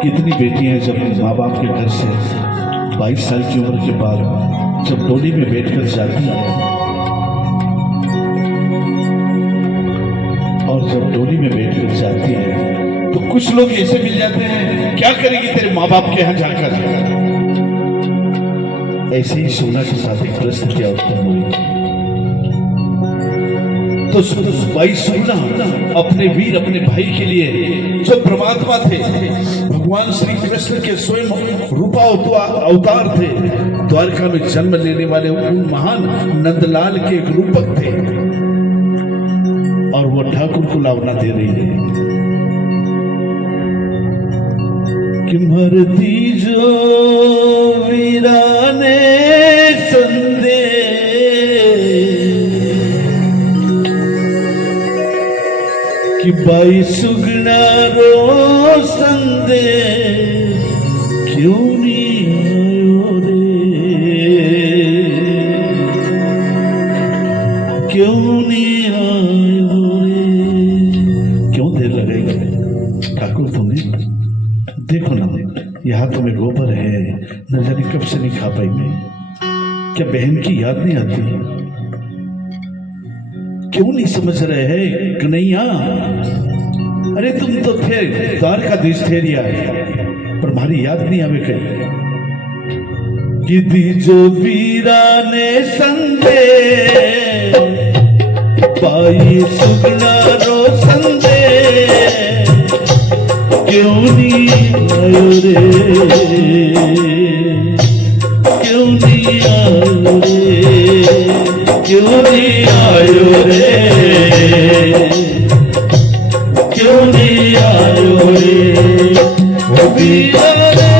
कितनी बेटियां जब माँ बाप के घर से 22 साल की उम्र के बाद जब डोली में बैठकर जाती है और जब डोली में बैठकर जाती है तो कुछ लोग ऐसे मिल जाते हैं, क्या करेगी तेरे माँ बाप के यहाँ जाकर। ऐसे ही सोना के साथ एक परिस्थिति उत्पन्न हुई। तो भाई सोना अपने वीर अपने भाई के लिए जो परमात्मा थे, भगवान श्री कृष्ण के स्वयं रूपा अवतार थे, द्वारका में जन्म लेने वाले उन महान नंदलाल के एक रूपक थे, और वो ठाकुर को लावना दे रही है कि मरती जो वीराने संदे कि बाई सुगना रो संदे क्यों नहीं आयो रे, क्यों नहीं आयो रे। क्यों देर लगेगा ठाकुर तुम्हें? देखो ना, यहाँ तुम्हें गोबर है, न जाने कब से नहीं खा पाई मैं। क्या बहन की याद नहीं आती? क्यों नहीं समझ रहे हैं कन्हैया? अरे तुम तो थे द्वारकाधीश ठहरिया, पर हमारी याद नहीं आवे कहीं। गिदी जो वीरा ने संदे पाई सुगना रो संदे क्यों नहीं आयो रे, क्यों नहीं आयो रे, क्यों नहीं आयो रे, क्यों नहीं आयो रे। वो वीरा रे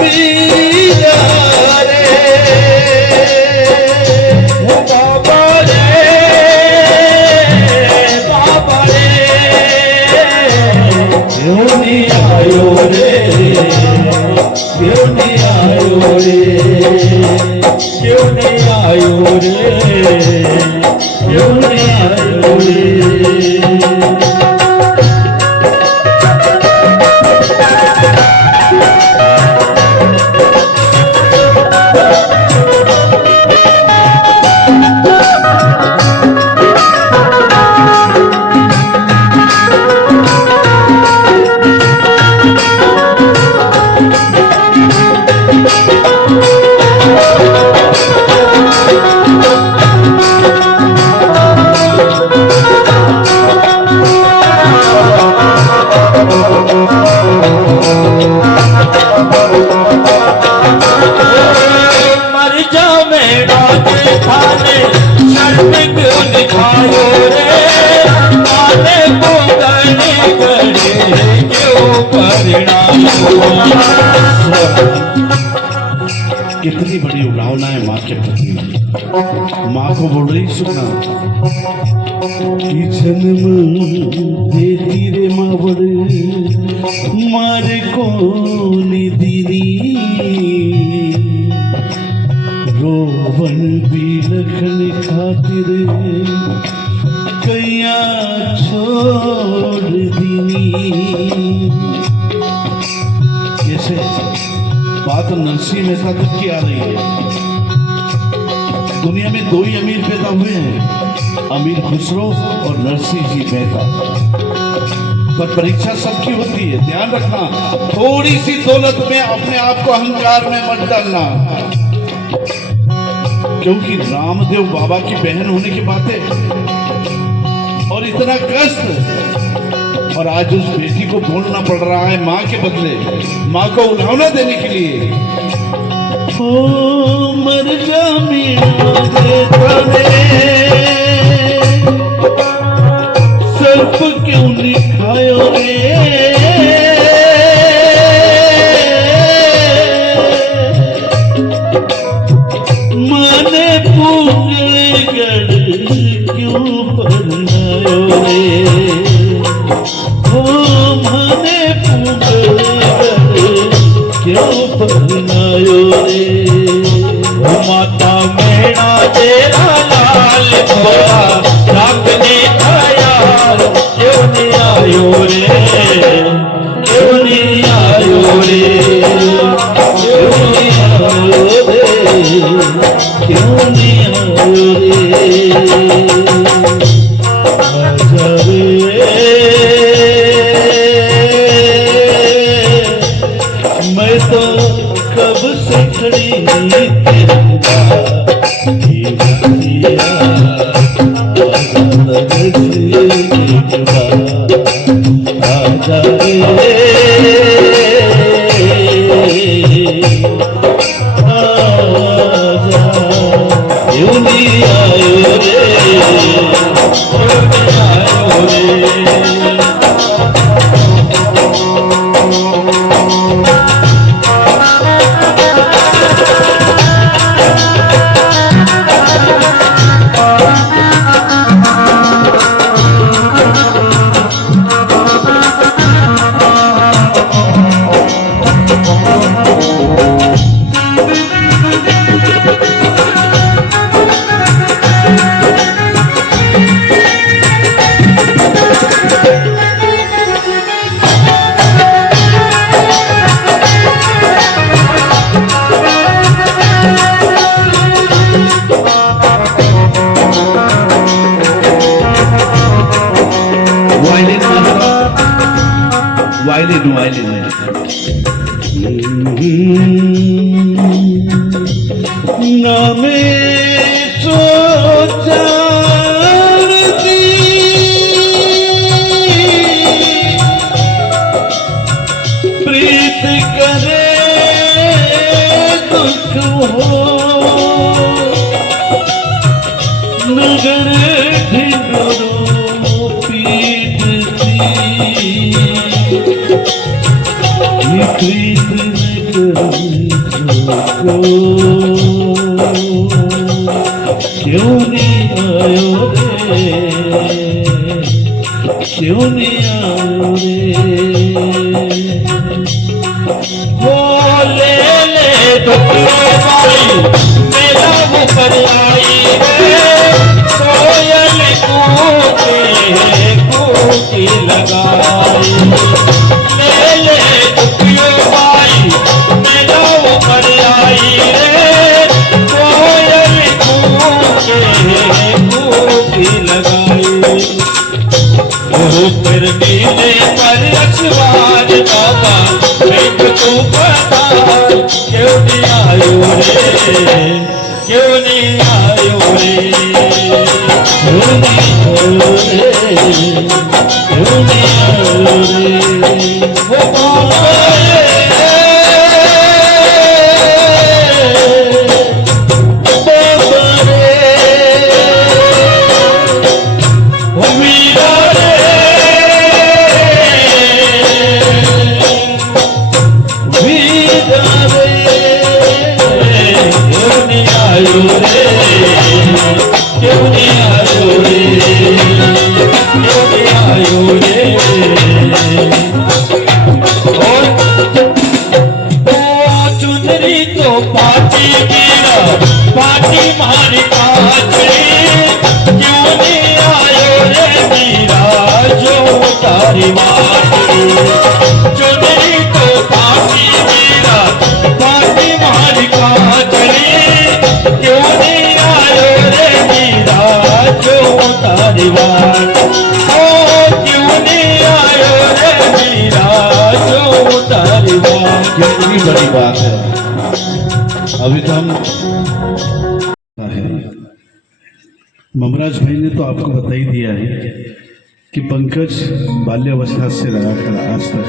वीरा रे, वो बाबा रे बाबा रे, क्यों नहीं आयो रे, क्यों नहीं आयो रे, क्यों नहीं आयो रे, क्यों नहीं आयो रे। कितनी बड़ी उड़ावना है माँ के प्रति। माँ को बोल रही सुना कि जन्म देती रे माँ बड़े मारे को निदिनी रोवन भी लखन खातिर कैया छोड़ दीनी। कैसे बात नरसिंह मेहता तक की आ रही है। दुनिया में दो ही अमीर पैदा हुए हैं, अमीर खुसरो और नरसिंह जी मेहता। पर परीक्षा सबकी होती है, ध्यान रखना। थोड़ी सी दौलत में अपने आप को अहंकार में मत डालना, क्योंकि रामदेव बाबा की बहन होने की बात है और इतना कष्ट, और आज उस बेटी को बोलना पड़ रहा है माँ के बदले, माँ को उल्हावना देने के लिए। ओ मर जा सर्फ क्यों निखायो रे, माने पूजगढ़ क्यों परनायो रे, ओ माने पूजगढ़ क्यों परनायो रे। माता मेरा तेरा लाल बोला राखने आया, क्यों नहीं आयो रे, क्यों नहीं आयो रे, क्यों नहीं आयो रे, क्यों नहीं आयो रे। मैं तो कब से खड़ी नामे सोचा प्रीत करे दुख हो, नगर ढिंढोरो पीट प्रीत क्यों नहीं आयो रे, क्यों नहीं आयो रे। वो ले दुखियों भाई मेरा वो पर आई रे, कोयल कूकी लगाई। ले दुखियों भाई मेरा वो पर आई रे, कोयल कूकी लगाई। ऊपर नीले पर अखबार बाबा एक तू बता, क्यों नहीं आयो रे, क्यों नहीं आयो रे, क्यों नहीं आयो रे, क्यों नहीं आयो रे। वो बोले चुनरी तो पापी मेरा बड़ी बात है। अभी तो हम ममराज भाई ने तो आपको बता ही दिया है कि पंकज बाल्यावस्था से लगाकर आज तक,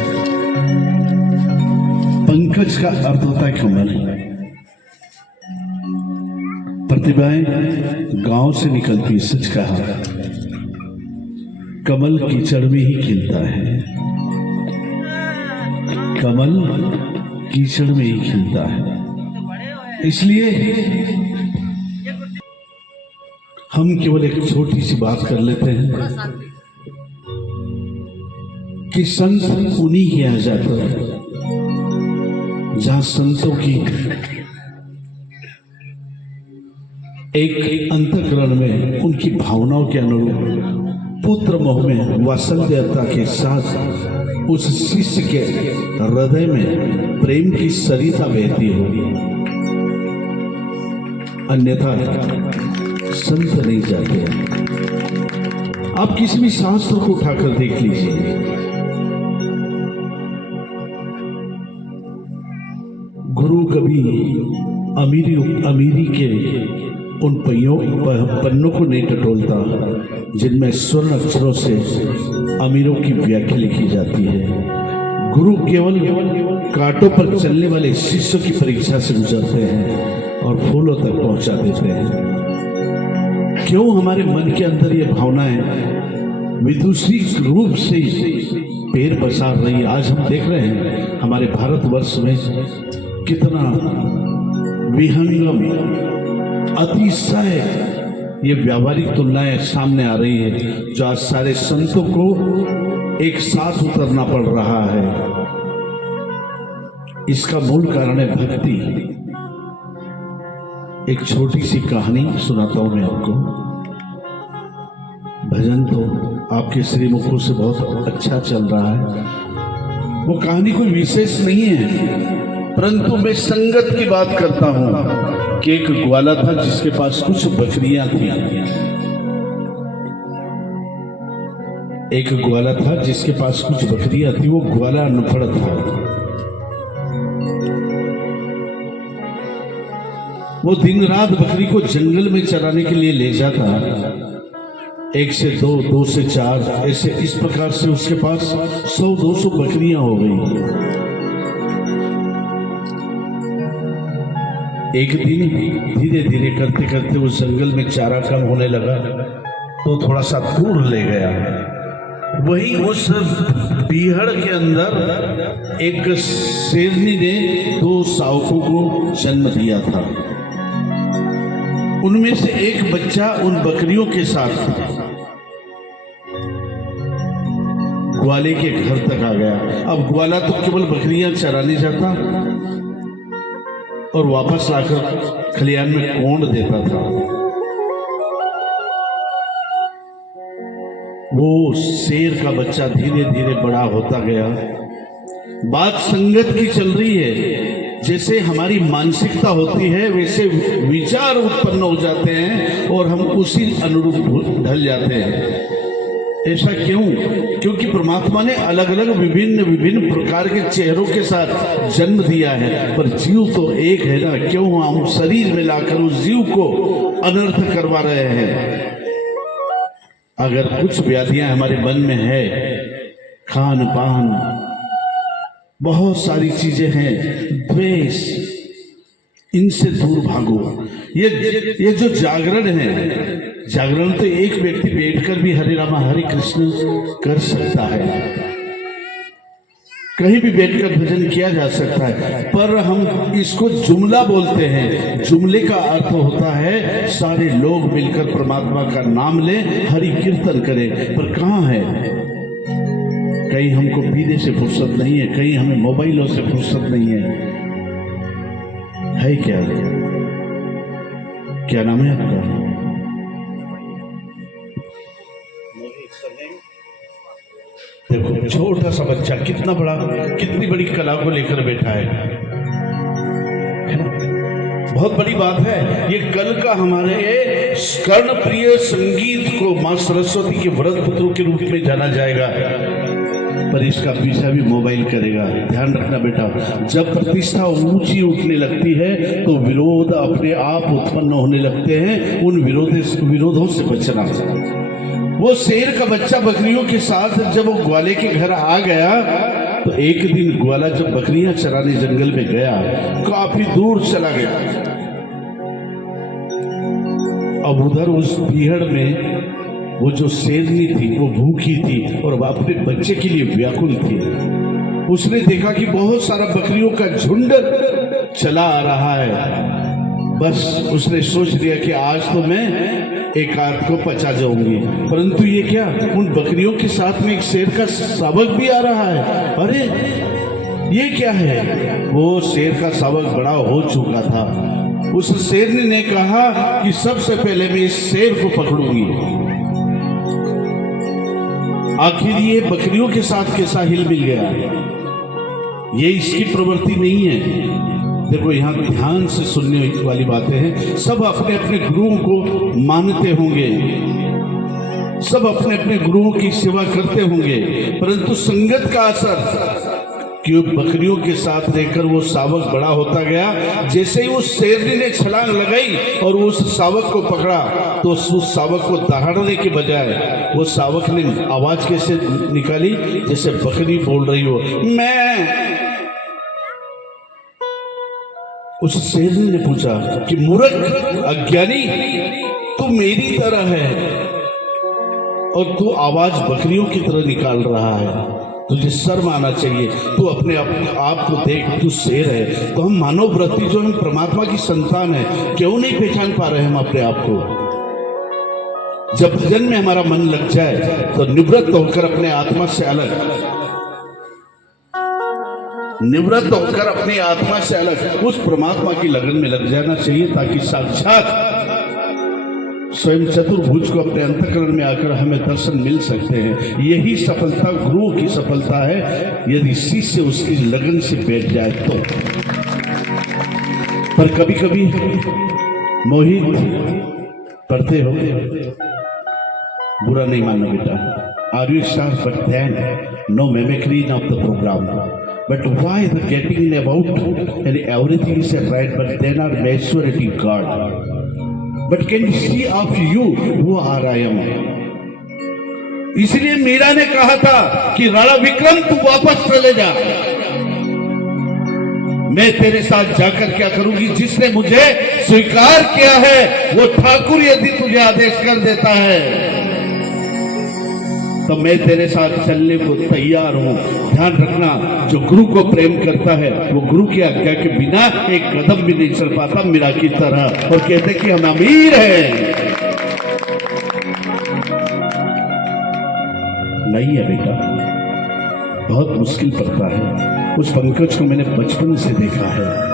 पंकज का अर्थ होता है कमल। प्रतिभाएं गांव से निकलती, सच कहा, कमल कीचड़ में ही खिलता है, कमल कीचड़ में ही खिलता है। इसलिए हम केवल एक छोटी सी बात कर लेते हैं कि संत उन्हीं के आ जाता है जहां संतों की एक अंतःकरण में उनकी भावनाओं के अनुरूप पुत्र मोह में वात्सल्यता के साथ उस शिष्य के हृदय में प्रेम की सरिता बहती हो, अन्यथा संत नहीं जाते। आप किसी भी शास्त्र को उठाकर देख लीजिए, गुरु कभी अमीरी के उन पन्नों को नहीं टटोलता जिनमें स्वर्ण अक्षरों से अमीरों की व्याख्या लिखी जाती है। गुरु केवल कांटों पर चलने वाले शिष्यों की परीक्षा से गुजरते हैं और फूलों तक पहुंचा देते हैं। क्यों हमारे मन के अंदर ये भावनाएं विदुषी रूप से पैर पसार रही। आज हम देख रहे हैं हमारे भारतवर्ष में कितना विहंगम, अतिशय ये व्यावहारिक तुलनाएं सामने आ रही है, जो आज सारे संतों को एक साथ उतरना पड़ रहा है। इसका मूल कारण है भक्ति। एक छोटी सी कहानी सुनाता हूं मैं आपको। भजन तो आपके श्रीमुखों से बहुत अच्छा चल रहा है। वो कहानी कोई विशेष नहीं है, परंतु मैं संगत की बात करता हूं कि एक ग्वाला था जिसके पास कुछ बकरियां थी। एक ग्वाला था जिसके पास कुछ बकरियां थी। वो ग्वाला अनपढ़ था। वो दिन रात बकरी को जंगल में चराने के लिए ले जाता, 1 से 2, 2 से 4, ऐसे इस प्रकार से उसके पास 100-200 बकरियां हो गई। एक दिन धीरे धीरे करते करते उस जंगल में चारा कम होने लगा तो थोड़ा सा दूर ले गया। वहीं उस बीहड़ के अंदर एक शेरनी ने 2 शावकों को जन्म दिया था। उनमें से एक बच्चा उन बकरियों के साथ ग्वाले के घर तक आ गया। अब ग्वाला तो केवल बकरियां चराने जाता और वापस आकर खलियान में कोंड देता था। वो शेर का बच्चा धीरे धीरे बड़ा होता गया। बात संगत की चल रही है। जैसे हमारी मानसिकता होती है वैसे विचार उत्पन्न हो जाते हैं और हम उसी अनुरूप ढल जाते हैं। ऐसा क्यों? क्योंकि परमात्मा ने अलग अलग विभिन्न प्रकार के चेहरों के साथ जन्म दिया है, पर जीव तो एक है ना। क्यों हम शरीर में लाकर उस जीव को अनर्थ करवा रहे हैं? अगर कुछ व्याधियां हमारे मन में है, खान पान, बहुत सारी चीजें हैं, द्वेष, इनसे दूर भागो। ये जो जागरण है, जागरण तो एक व्यक्ति बैठकर भी हरे रामा हरे कृष्ण कर सकता है, कहीं भी बैठकर भजन किया जा सकता है, पर हम इसको जुमला बोलते हैं। जुमले का अर्थ होता है सारे लोग मिलकर परमात्मा का नाम लें, हरि कीर्तन करें। पर कहाँ है? कहीं हमको पीने से फुर्सत नहीं है, कहीं हमें मोबाइलों से फुर्सत नहीं है क्या? क्या नाम है आपका? देखो छोटा सा बच्चा कितनी बड़ी कला को लेकर बैठा है ना? बहुत बड़ी बात है। ये कल का हमारे कर्ण प्रिय संगीत को मां सरस्वती के व्रत पुत्रों के रूप में जाना जाएगा। पर इसका पीछा भी मोबाइल करेगा। ध्यान रखना बेटा, जब प्रतिष्ठा ऊंची उठने लगती है तो विरोध अपने आप उत्पन्न होने लगते हैं। उन विरोधों से बचना। वो शेर का बच्चा बकरियों के साथ जब वो ग्वाले के घर आ गया तो एक दिन ग्वाला जब बकरियां चराने जंगल में गया, काफी दूर चला गया। अब उधर उस पीहड़ में वो जो शेरनी थी वो भूखी थी और अपने बच्चे के लिए व्याकुल थी। उसने देखा कि बहुत सारा बकरियों का झुंड चला आ रहा है। बस उसने सोच लिया कि आज तो मैं एक आध को पचा जाऊंगी। परंतु ये क्या, उन बकरियों के साथ में एक शेर का शावक भी आ रहा है। अरे ये क्या है? वो शेर का शावक बड़ा हो चुका था। उस शेरनी ने कहा कि सबसे पहले मैं इस शेर को पकड़ूंगी। आखिर ये बकरियों के साथ कैसा हिल मिल गया? ये इसकी प्रवृत्ति नहीं है। देखो, यहाँ ध्यान से सुनने वाली बातें हैं। सब अपने अपने गुरुओं को मानते होंगे, सब अपने अपने गुरुओं की सेवा करते होंगे, परंतु संगत का असर कि बकरियों के साथ रहकर वो शावक बड़ा होता गया। जैसे ही उस शेरनी ने छलांग लगाई और उस शावक को पकड़ा तो उस शावक को दहाड़ने के बजाय वो शावक ने आवाज कैसे निकाली, जैसे बकरी बोल रही हो, मैं। उस शेरनी ने पूछा कि मूर्ख, अज्ञानी, तू मेरी तरह है और तू आवाज बकरियों की तरह निकाल रहा है। तुझे शर्म आना चाहिए। तू अपने आप को देख, तू शेर है। तो हम मानव वृत्ति जो हम परमात्मा की संतान है, क्यों नहीं पहचान पा रहे हम अपने आप को? जब भजन में हमारा मन लग जाए तो निवृत्त होकर अपने आत्मा से अलग, निवृत्त होकर अपनी आत्मा से अलग उस परमात्मा की लगन में लग जाना चाहिए, ताकि साक्षात स्वयं चतुर्भुज को अपने अंतःकरण में आकर हमें दर्शन मिल सकते हैं। यही सफलता गुरु की सफलता है, यदि शिष्य उसकी लगन से बैठ जाए तो। पर कभी कभी मोहित पढ़ते हो, बुरा नहीं मानना बेटा। Are you sharp but then no mimicry of the programme, but why the getting in about and everything is right, but then are maturity God, but can see of you who are I am। इसलिए मीरा ने कहा था कि राणा विक्रम तू वापस चले जा, मैं तेरे साथ जाकर क्या करूंगी? जिसने मुझे स्वीकार किया है वो ठाकुर यदि तुझे आदेश कर देता है तो मैं तेरे साथ चलने को तैयार हूं। ध्यान रखना, जो गुरु को प्रेम करता है वो गुरु की आज्ञा के बिना एक कदम भी नहीं चल पाता, मीरा की तरह, और कहते कि हम अमीर हैं। नहीं है बेटा, बहुत मुश्किल पड़ता है। उस पंकज को मैंने बचपन से देखा है।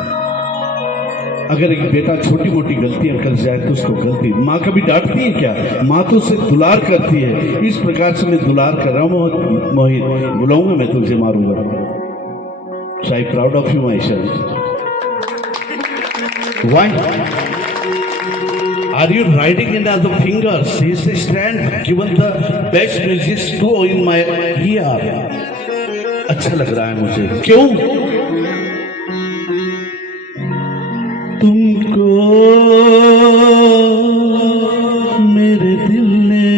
अगर एक बेटा छोटी मोटी गलतियां कर जाए तो उसको गलती, माँ कभी डांटती है क्या? माँ तो उसे दुलार करती है। इस प्रकार से मैं दुलार कर रहा हूँ मोहित, बुलाऊंगा मैं तुझे, मारूंगा। So I'm proud of you, my son. Why? Are you riding in the fingers? He says, stand, given the best music to in my ear. अच्छा लग रहा है मुझे। क्यों? तुमको मेरे दिल ने,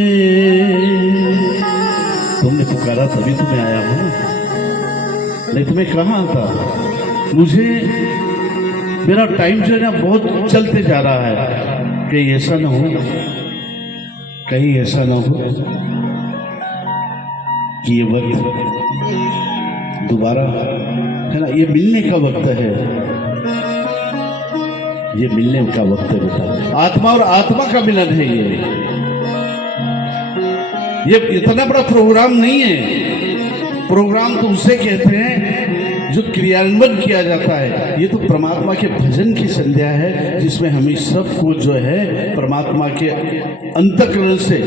तुमने पुकारा तभी तो मैं आया हूं ना, नहीं तो मैं कहाँ आता? मुझे मेरा टाइम जो है ना बहुत चलते जा रहा है। कहीं ऐसा ना हो, कहीं ऐसा ना हो कि ये वक्त दोबारा है ना, ये मिलने का वक्त है, ये मिलने का वक्त है बेटा। आत्मा और आत्मा का मिलन है ये इतना बड़ा प्रोग्राम नहीं है। प्रोग्राम तो उसे कहते हैं जो क्रियान्वयन किया जाता है। ये तो परमात्मा के भजन की संध्या है, जिसमें हमें सबको जो है परमात्मा के अंतःकरण से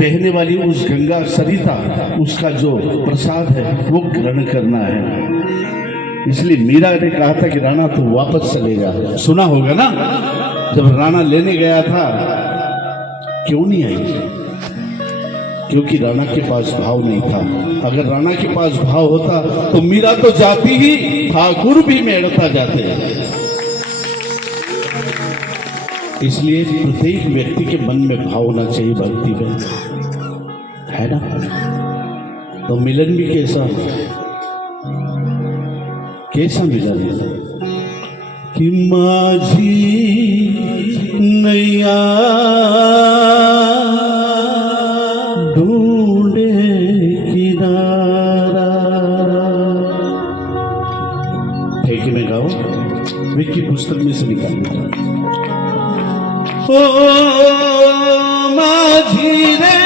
बहने वाली उस गंगा सरिता, उसका जो प्रसाद है वो ग्रहण करना है। इसलिए मीरा ने कहा था कि राणा तू वापस चलेगा। सुना होगा ना, जब राणा लेने गया था, क्यों नहीं आई? क्योंकि राणा के पास भाव नहीं था। अगर राणा के पास भाव होता तो मीरा तो जाती ही, ठाकुर भी मेड़ता जाते। इसलिए प्रत्येक व्यक्ति के मन में भाव होना चाहिए भक्ति में, है ना? तो मिलन भी कैसा मिलन है कि माझी नैया ढूंढे किनारा। ठेके में गाओ, विक्की पुस्तक में से निकालना। ओ माझी रे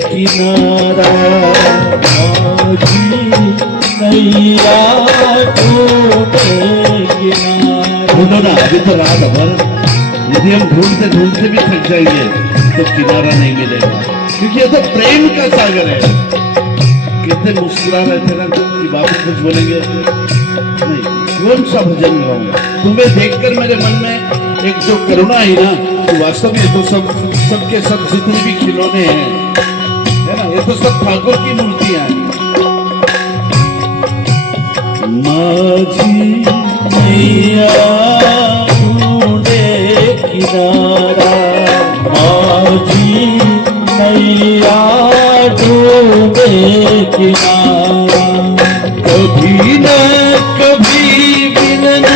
किनारा, ढूंढो ना, अभी तो रात भर यदि हम ढूंढते ढूंढते भी थक जाएंगे तो किनारा नहीं मिलेगा, क्योंकि ये तो प्रेम का सागर है। कितने मुस्कुरा रहे थे ना कि बाबू कुछ बोलेंगे नहीं, कौन सा भजन गाऊं? तुम्हें देखकर मेरे मन में एक जो करुणा है ना, तो वास्तव में तो सबके सब जितने भी खिलौने हैं, है ना, ये तो सब ठाकुर की मूर्तियां हैं। माझी नैया ढूंढे किनारा, माझी नैया ढूंढे किनारा, कभी न कभी मिलन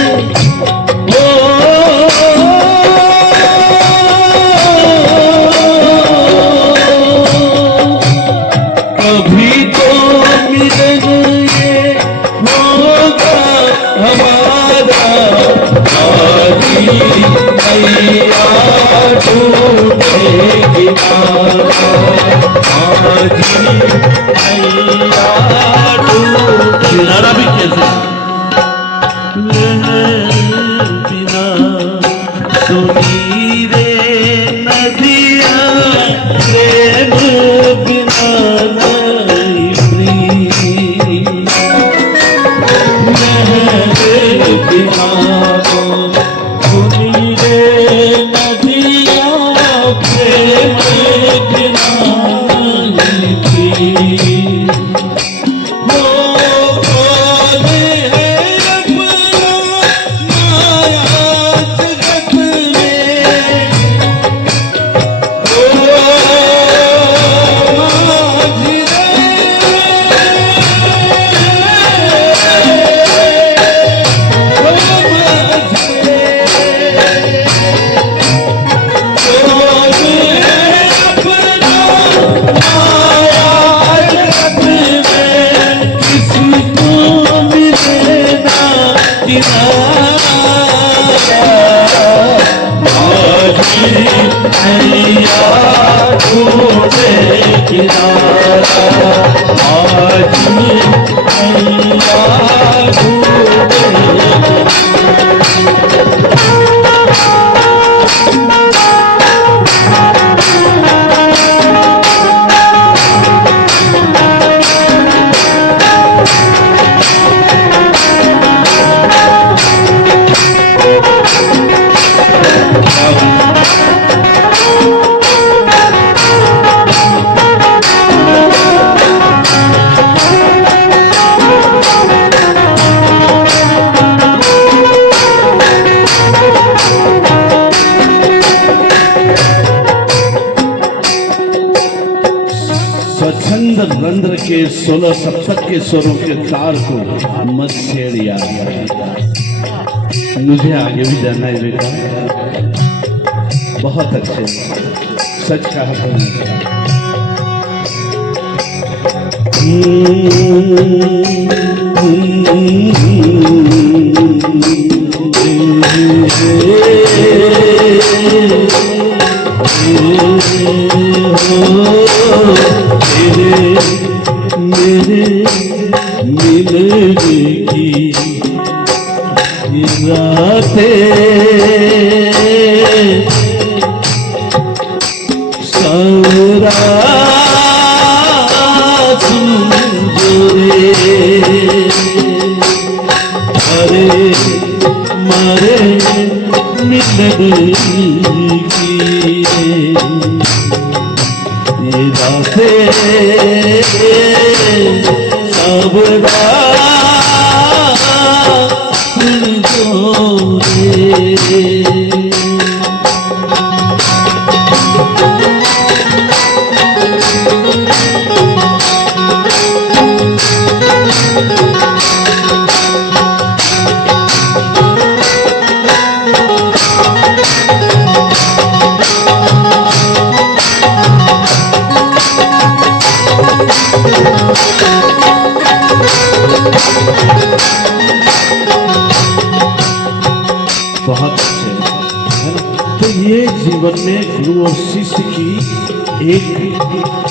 कभी तो मिलन ये होगा हमारा, माझी नैया ढूंढे किनारा, माझी नैया ढूंढे किनारा भी कैसे बिना सुनी रे नदिया, प्रेम बिना नहीं प्रीत, बिना सुनी रे नदिया, प्रेम बिना नहीं प्रीत। स्वच्छंद रंध्र के 16 सप्तक के स्वरों के तार को मत छेड़ यार, मुझे आगे भी जाना है बेटा। बहुत अच्छे, सच कहा तुमने। मेरे मिलने की सारा सुंदरे अरे मारे मिलन की ये रातें सब बहुत अच्छे है ना। तो ये जीवन में गुरु और शिष्य की एक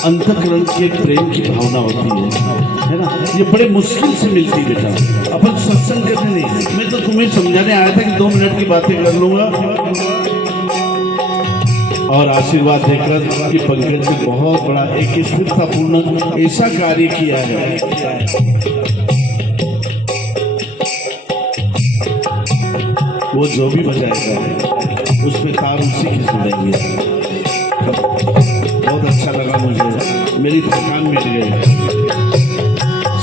अंतःकरण के प्रेम की भावना होती है ना। ये बड़े मुश्किल से मिलती बेटा। अपन सत्संग करने नहीं, मैं तो तुम्हें समझाने आया था कि 2 मिनट की बातें कर लूंगा और आशीर्वाद देकर कि पंकज ने बहुत बड़ा एक स्थिरतापूर्ण ऐसा कार्य किया है। वो जो भी बजाएगा उसमें तार उसी की जुड़ेंगे। बहुत अच्छा लगा मुझे, मेरी थकान मिट गई।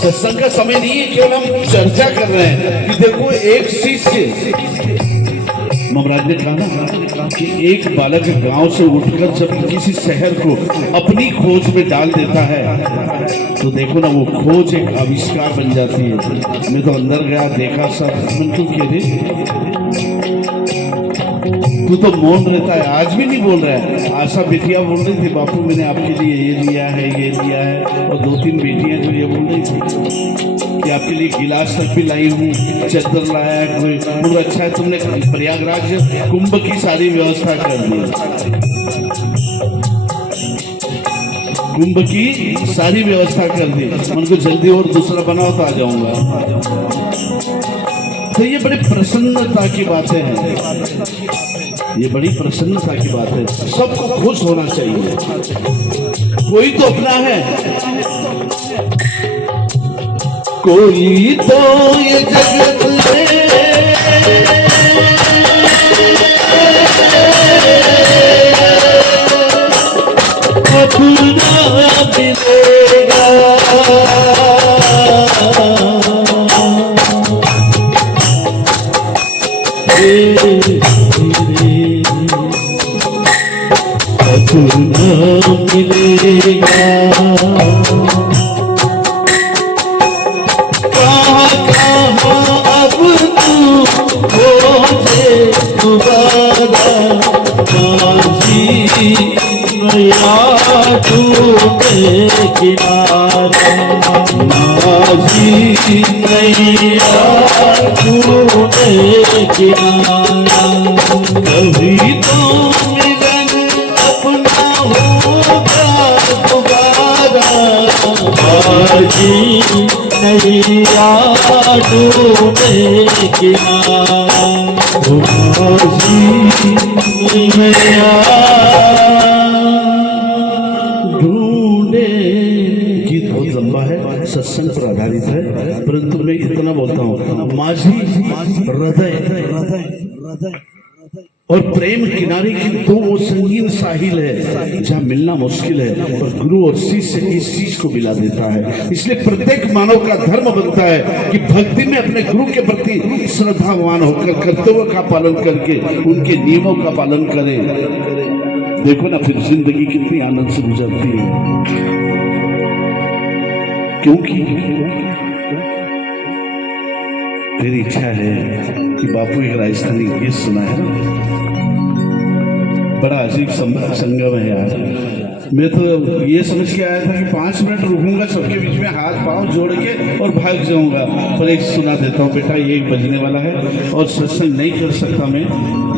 सत्संग का समय नहीं है, केवल हम चर्चा कर रहे हैं कि देखो एक शिष्य, महाराज ने कहा ना कि एक बालक गांव से उठकर जब किसी शहर को अपनी खोज में डाल देता है तो देखो ना वो खोज एक आविष्कार बन जाती है। मैं तो अंदर गया, देखा सब, मैं तो कह रही तू तो मौन रहता है, आज भी नहीं बोल रहा है। आशा बेटियां बोल रही थी बापू मैंने आपके लिए ये दिया है, ये दिया है, और 2-3 बेटियां जो ये बोल रही थी कि आपके लिए गिलास तक भी लाई हूँ, चद्दर लाया है कोई। मुझे अच्छा है तुमने प्रयागराज कुंभ की सारी व्यवस्था कर दी, कुंभ की सारी व्यवस्था कर दी। उनको जल्दी और दूसरा बनाओ तो आ जाऊंगा। तो ये बड़ी प्रसन्नता की बातें हैं, ये बड़ी प्रसन्नता की बात है। सबको खुश होना चाहिए, कोई तो अपना है, कोई तो ये जगत में अपना मिलेगा। अपना मिलेगा कहाँ अब तू खोजे दोबारा माझी नया टूटे किनारा, माझी नया टूटे किनारा। कभी तो मिलन अपना होगा दोबारा, माझी नैया डूबे किनारा, माझी नैया ढूंढे। गीत बहुत लंबा है, सत्संग पर आधारित है, परंतु मैं इतना बोलता हूँ माझी हृदय और प्रेम किनारे की तो वो संगीन साहिल है जहाँ मिलना मुश्किल है, पर गुरु और शिष्य इस चीज को मिला देता है। इसलिए प्रत्येक मानव का धर्म बनता है कि भक्ति में अपने गुरु के प्रति श्रद्धावान होकर कर्तव्य का पालन करके उनके नियमों का पालन करे। देखो ना फिर जिंदगी कितनी आनंद से गुजरती है, क्योंकि मेरी इच्छा है कि बापू एक राजस्थानी गीत सुना है ना, बड़ा अजीब संगम है यार। मैं तो ये समझ के आया था कि 5 मिनट रुकूंगा, सबके बीच में हाथ पांव जोड़ के और भाग जाऊंगा, पर एक सुना देता हूँ बेटा, ये बजने वाला है और सत्संग नहीं कर सकता मैं,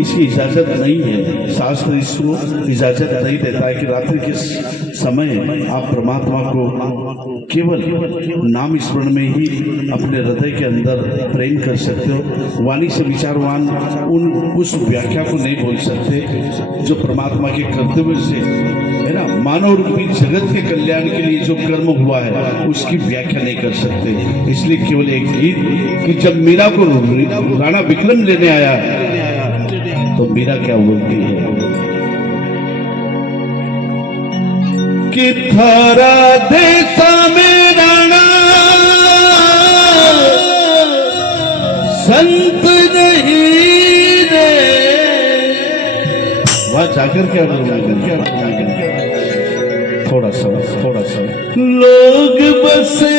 इसकी इजाजत नहीं है। शास्त्र इसको इजाजत नहीं देता है कि रात्रि के समय आप परमात्मा को केवल नाम स्मरण में ही अपने हृदय के अंदर प्रेम कर सकते हो। वाणी से विचारवान उस व्याख्या को नहीं बोल सकते जो परमात्मा के कर्तव्य से, है ना, मानव रूपी जगत के कल्याण के लिए जो कर्म हुआ है उसकी व्याख्या नहीं कर सकते। इसलिए केवल एक गीत कि जब मीरा को राणा विक्रम लेने आया तो मीरा क्या बोलती है कि थारा देसा में राणा संत नहीं रे, वहां जाकर क्या थोड़ा सा लोग बसे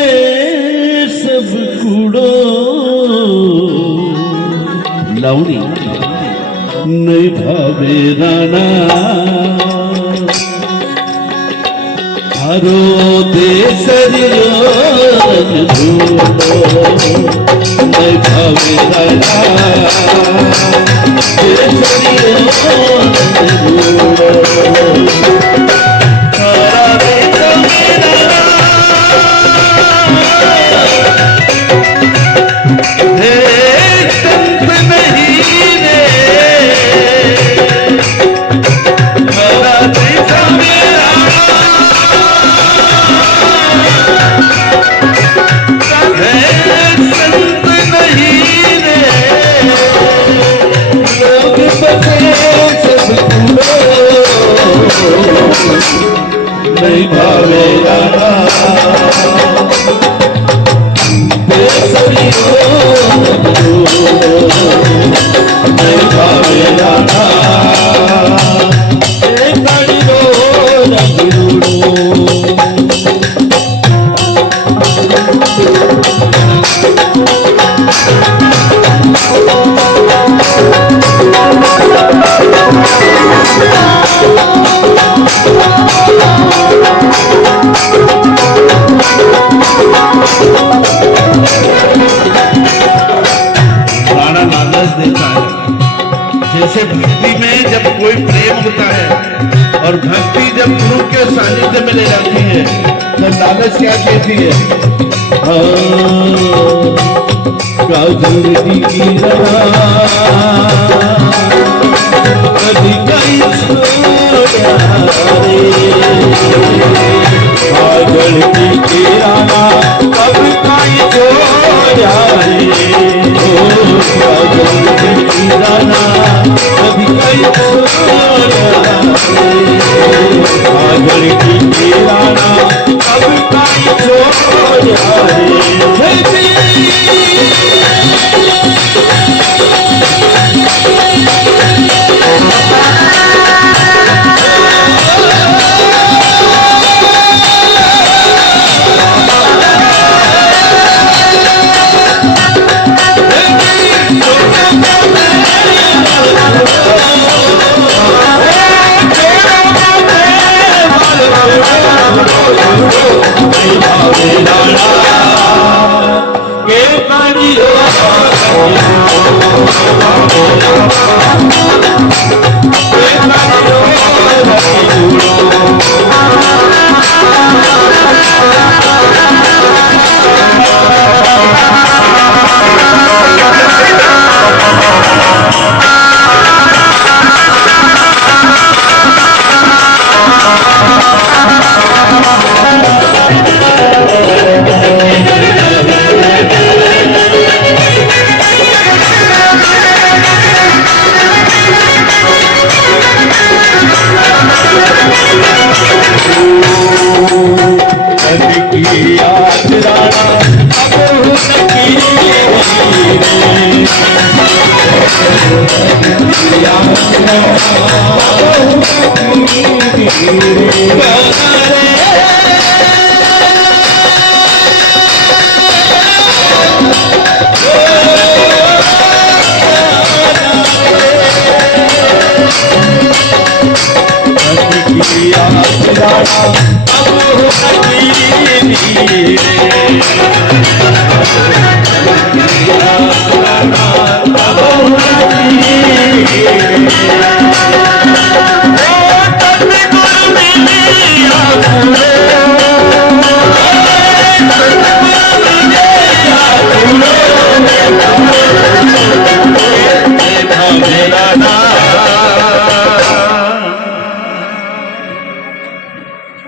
सब कूड़ो लाउनी नहीं भावे राणा, हरो देसरियो नहीं भावे राणा, नहीं भावे राणा, नहीं भावे राणा, जैसे भक्ति में जब कोई प्रेम होता है और भक्ति जब गुरु के सानिध्य में ले जाती है तो लालच क्या कहती है, अब हो कहीं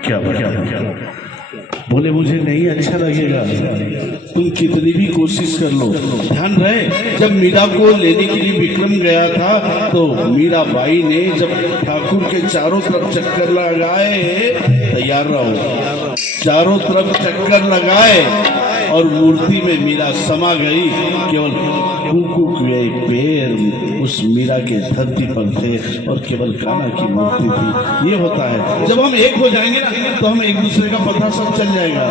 क्या बोले मुझे नहीं अच्छा लगेगा, तुम कितनी भी कोशिश कर लो। ध्यान रहे जब मीरा को लेने के लिए विक्रम गया था तो मीराबाई ने जब ठाकुर के चारों तरफ चक्कर लगाए, तैयार रहो, चारों तरफ चक्कर लगाए और मूर्ति में मीरा समा गई। केवल कुकू के पैर उस मीरा के धरती पर थे और केवल कान्हा की मूर्ति थी। ये होता है जब हम एक हो जाएंगे ना तो हम एक दूसरे का पता सब चल जाएगा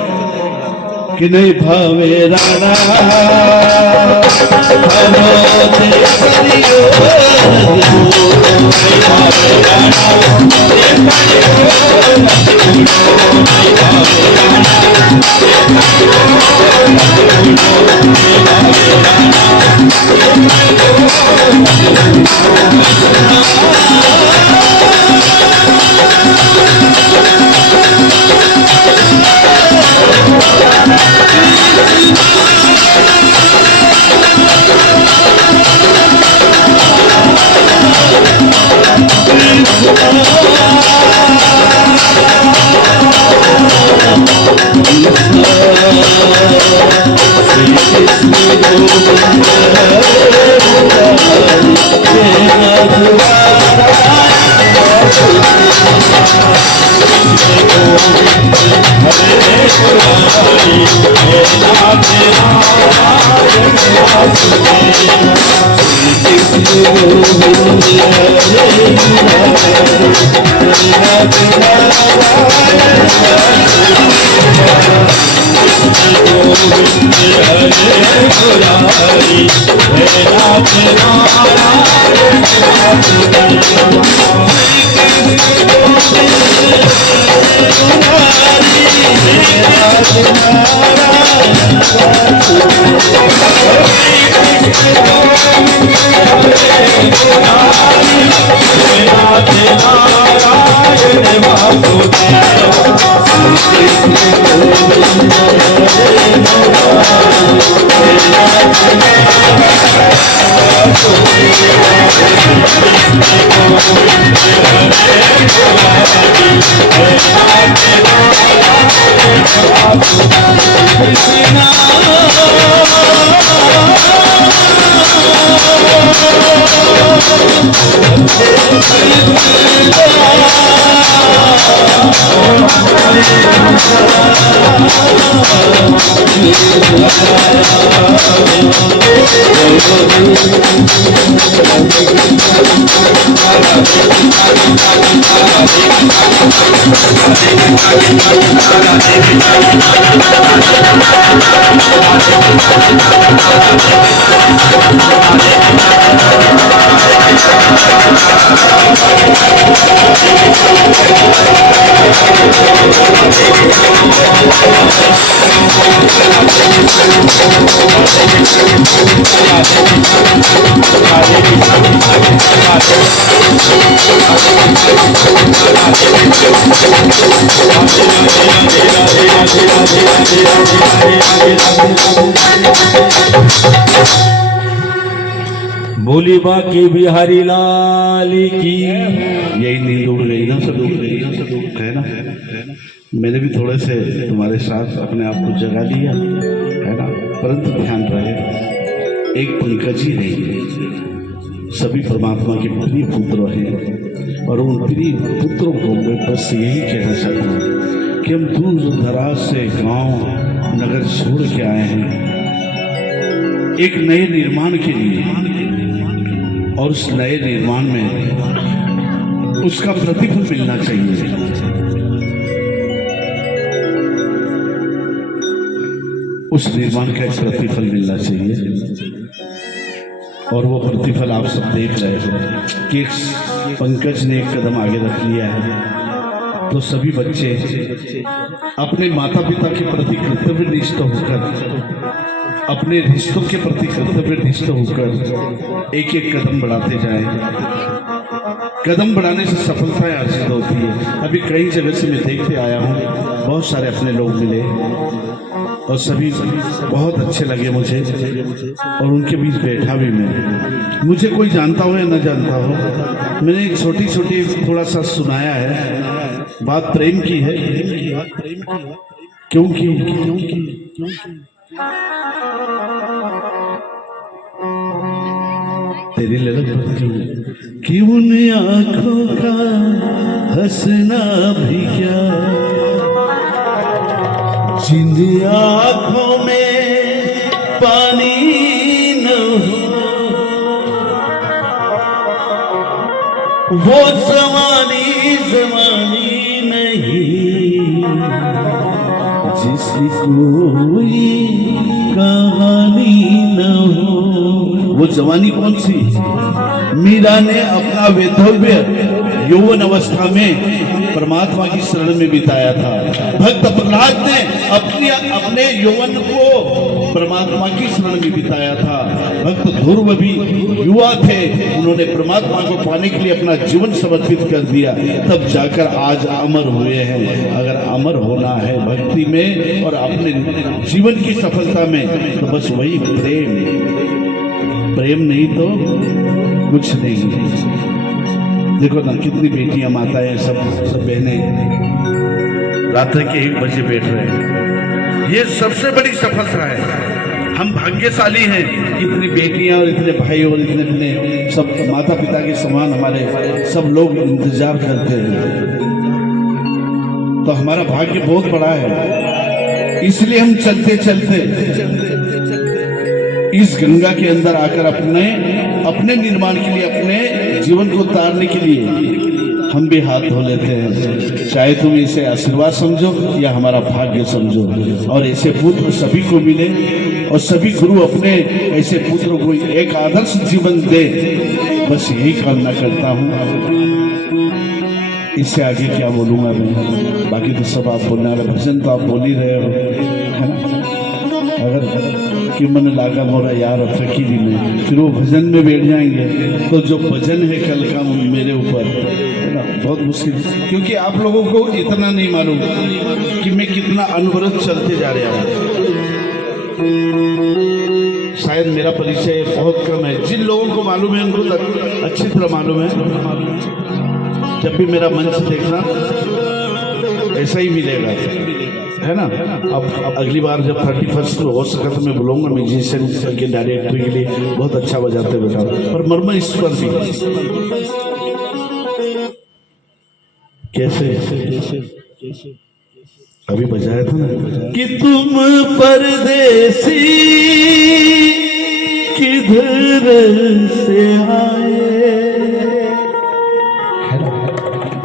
कि नहीं भावे राणा बोली बाकी बिहारी लाल की। यही नींद उड़ गई ना, सब उड़ गई ना, सब उड़ है ना। मैंने भी थोड़े से तुम्हारे साथ अपने आप को जगा लिया है ना, परंतु ध्यान रहे एक पंकज ही नहीं, सभी परमात्मा के प्रिय पुत्र हैं और उन प्रिय पुत्रों को मैं बस यही कहना चाहता हूँ कि हम दूर दराज से गांव नगर छोड़ के आए हैं एक नए निर्माण के लिए, और उस नए निर्माण में उसका प्रतिफल मिलना चाहिए। उस निर्माण का एक प्रतिफल मिलना चाहिए और वो प्रतिफल आप सब देख रहे हो कि पंकज ने एक कदम आगे रख लिया है, तो सभी बच्चे अपने माता पिता के प्रति कर्तव्यनिष्ठ होकर, अपने रिश्तों के प्रति कर्तव्यनिष्ठ होकर एक एक कदम बढ़ाते जाएं। कदम बढ़ाने से सफलताएं हासिल होती है। अभी कई जगह से मैं देखते आया हूँ, बहुत सारे अपने लोग मिले और सभी बहुत अच्छे लगे मुझे, और उनके बीच बैठा भी मैं। मुझे कोई जानता हो या न जानता हो, मैंने एक छोटी छोटी थोड़ा सा सुनाया है, बात प्रेम की है। क्योंकि तेरी ललक कि उन आंखों का हंसना भी क्या, जिन आंखों में पानी न हो, वो जवानी जवानी नहीं, जिसकी कोई कहानी न हो। वो जवानी कौन सी? मीरा ने अपना वैधव्य यौवन अवस्था में परमात्मा की शरण में बिताया था। भक्त प्रहलाद ने अपने यौवन को परमात्मा की शरण में बिताया था। भक्त ध्रुव भी युवा थे, उन्होंने परमात्मा को पाने के लिए अपना जीवन समर्पित कर दिया, तब जाकर आज अमर हुए हैं। अगर अमर होना है भक्ति में और अपने जीवन की सफलता में, तो बस वही प्रेम नहीं तो कुछ नहीं। देखो ना, कितनी बेटियां माताएं सब बहनें रात्रि के 1 बजे बैठ रहे हैं। ये सबसे बड़ी सफलता है। हम भाग्यशाली हैं, इतनी बेटियां और इतने भाई और इतने सब माता पिता के समान हमारे सब लोग इंतजार करते हैं। तो हमारा भाग्य बहुत बड़ा है, इसलिए हम चलते चलते इस गंगा के अंदर आकर अपने निर्माण के लिए, अपने जीवन को उतारने के लिए हम भी हाथ धो लेते हैं। चाहे तुम इसे आशीर्वाद समझो या हमारा भाग्य समझो। और ऐसे पुत्र सभी को मिले और सभी गुरु अपने ऐसे पुत्र को एक आदर्श जीवन दे, बस यही कामना करता हूँ। इससे आगे क्या बोलूंगा मैं? बाकी तो सब आप बोलने वाले, भजन तो आप बोल ही रहे हो, है ना? अगर कि मन लागा मोरा यार फकीरी में, फिर वो भजन में बैठ जाएंगे तो जो भजन है कल का मेरे ऊपर, है ना, बहुत मुश्किल। क्योंकि आप लोगों को इतना नहीं मालूम कि मैं कितना अनवरत चलते जा रहा हूँ। शायद मेरा परिचय बहुत कम है। जिन लोगों को मालूम है उनको अच्छी तरह मालूम है। जब भी मेरा मंच देखना ऐसा ही मिलेगा, है ना? अब अगली बार जब 31 को हो सका तो मैं बुलाऊंगा म्यूजिशियन के डायरेक्टर के लिए, बहुत अच्छा बजाते बेटा, और मर्म इस पर भी कैसे अभी बजाया था ना कि तुम परदेसी किधर से आए।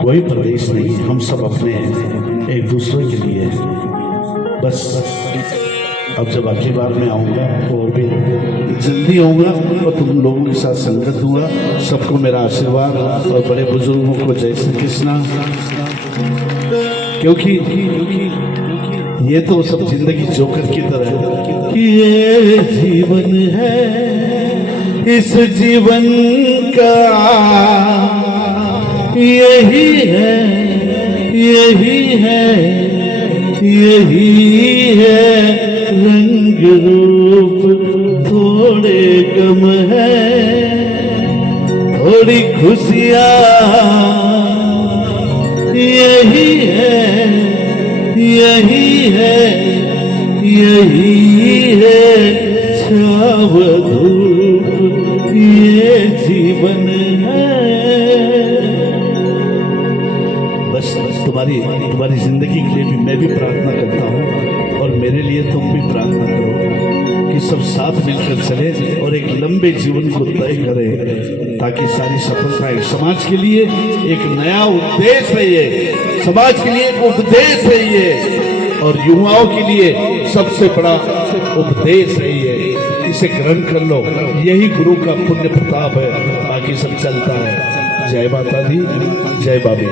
कोई प्रदेश नहीं, हम सब अपने हैं, एक दूसरे के लिए। बस अब जब अगली बार मैं आऊँगा तो और भी जल्दी आऊँगा और तुम लोगों के साथ संगत दूंगा। सबको मेरा आशीर्वाद और बड़े बुजुर्गों को जय श्री कृष्णा। क्योंकि ये तो सब जिंदगी जोकर की तरह है। ये जीवन है, इस जीवन का यही है, यही है, यही है रंग रूप। थोड़े गम है, थोड़ी खुशियाँ, यही है, यही है, यही है छाव धूप। ये जीवन है। बस तुम्हारी जिंदगी के लिए भी मैं भी प्रार्थना करता हूँ, और मेरे लिए तुम भी प्रार्थना करो कि सब साथ मिलकर चले और एक लंबे जीवन को तय करें, ताकि सारी सफलताएं समाज के लिए एक नया उद्देश्य है, ये समाज के लिए एक उपदेश है ये, और युवाओं के लिए सबसे बड़ा उपदेश है ये। इसे ग्रहण कर लो, यही गुरु का पुण्य प्रताप है, बाकी सब चलता है। जय माता दी, जय बाबी।